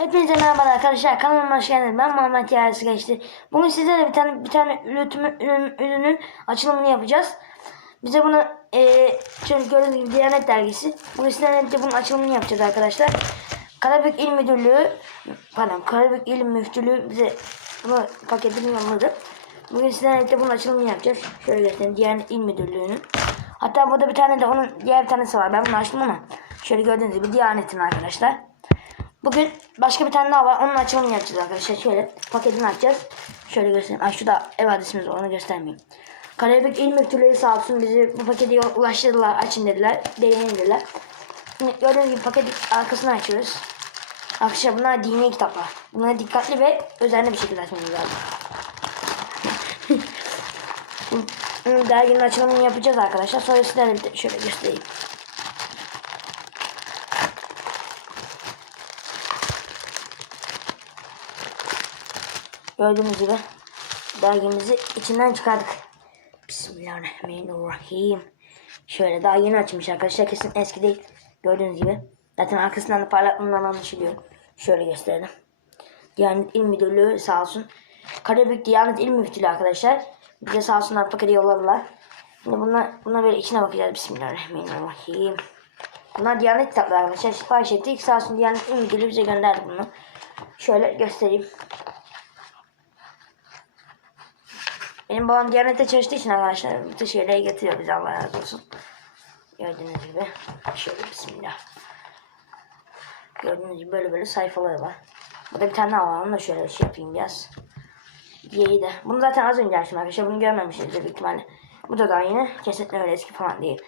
Hepinize merhaba arkadaşlar. Kanalıma hoş geldiniz. Ben Muhammed Yarısı geçti. Bugün sizlere bir tane bir tane üretim ürün, ürünün açılımını yapacağız. Bize bunu eee şöyle gördüğünüz gibi Diyanet dergisi. Bugün birlikte bunun açılımını yapacağız arkadaşlar. Karabük İl Müdürlüğü pardon Karabük İl Müftülüğü bize bunu paketini yolladı. Bugün sizlerle bunun açılımını yapacağız. Şöyle göstereyim Diyanet İl Müdürlüğü'nün. Hatta burada bir tane de onun diğer bir tanesi var. Ben bunu açtım ama şöyle gördüğünüz gibi Diyanet'in arkadaşlar. Bugün başka bir tane daha var. Onun açılımını yapacağız arkadaşlar. Şöyle paketini açacağız. Şöyle göstereyim. Ay şurada ev adresimiz var. Onu göstermeyeyim. Karabük İl Müftülüğü sağ olsun bizi bu paketi ulaştırdılar. Açın dediler. Deneyin dediler. Şimdi gördüğünüz gibi paketin arkasını açıyoruz. Arkadaşlar bunlar dini kitaplar. Bunları dikkatli ve özenli bir şekilde açmamız lazım. Derginin açılımını yapacağız arkadaşlar. Sonra sizlerle şöyle göstereyim. Gördüğünüz gibi dergimizi içinden çıkardık. Bismillahirrahmanirrahim. Şöyle daha yeni açmış arkadaşlar. Kesin eski değil. Gördüğünüz gibi. Zaten arkasından da parlaklığından anlaşılıyor. Şöyle gösterelim. Diyanet İl Müdürlüğü sağ olsun. Karabük Diyanet İl Müftülüğü arkadaşlar. Bize sağ olsunlar paketi yolladılar. Şimdi buna, buna böyle içine bakacağız. Bismillahirrahmanirrahim. Bunlar Diyanet kitapları arkadaşlar. Sipariş ettik. Sağ olsun Diyanet İl Müdürlüğü bize gönderdi bunu. Şöyle göstereyim. Benim babam Diyanet'te çalıştığı için arkadaşlar bütün şeyleri getiriyor bize Allah razı olsun. Gördüğünüz gibi. Şöyle bismillah. Gördüğünüz gibi böyle böyle sayfaları var. Burada bir tane. Onu da şöyle şey yapayım biraz. Diyeyi de. Bunu zaten az önce açtım arkadaşlar. Bunu görmemişsiniz büyük ihtimalle. Bu da daha yeni. Kesinlikle öyle eski falan değil.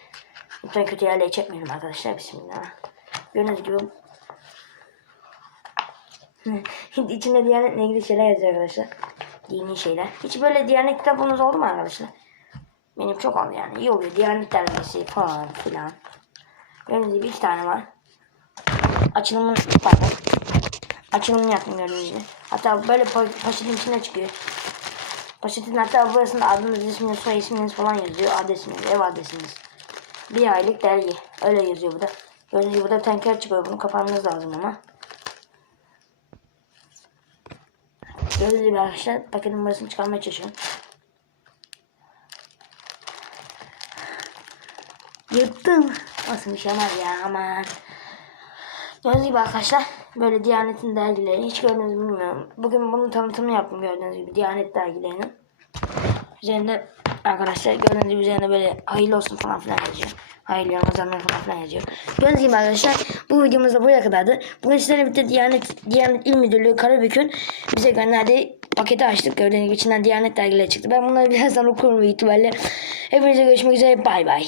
Lütfen kötü yerleri çekmeyelim arkadaşlar. Bismillah. Gördüğünüz gibi. Şimdi içinde Diyanet'le ilgili şeyler yazıyor arkadaşlar. Dini şeyler. Hiç böyle Diyanet kitabınız oldu mu arkadaşlar? Benim çok oldu yani. İyi oluyor. Diyanet dergisi falan filan. Gördüğünüz gibi iki tane var. Açılımın pardon. Açılımını yaptım gördüğünüz. Hatta böyle po- poşetin içine çıkıyor. Poşetin hatta burasında adınız, isminiz, soy isminiz falan yazıyor. Adresiniz, ev adresiniz. Bir aylık dergi. Öyle yazıyor burada. Gördüğünüz gibi burada kağıt çıkıyor. Bunu kapatmanız lazım ama. Gördüğünüz gibi arkadaşlar paketin numarasını çıkarmaya çalışıyorum. Yırttım. Nasıl bir şey var ya aman. Gördüğünüz gibi arkadaşlar böyle Diyanet'in dergileri hiç gördünüz mü bilmiyorum. Bugün bunun tanıtımını yaptım gördüğünüz gibi Diyanet dergilerinin. Üzerinde arkadaşlar gördüğünüz gibi üzerinde böyle hayırlı olsun falan filan yazıyor. Hayırlı Ramazanlar falan filan yazıyor. Gördüğünüz gibi arkadaşlar bu videomuz da buraya kadardı. Bugün sizlerle birlikte Diyanet, Diyanet İl Müdürlüğü Karabük'ün bize gönderdiği paketi açtık. Gördüğünüz gibi içinden Diyanet dergileri çıktı. Ben bunları birazdan okurum büyük ihtimalle. Hepinize görüşmek üzere. Bay bay.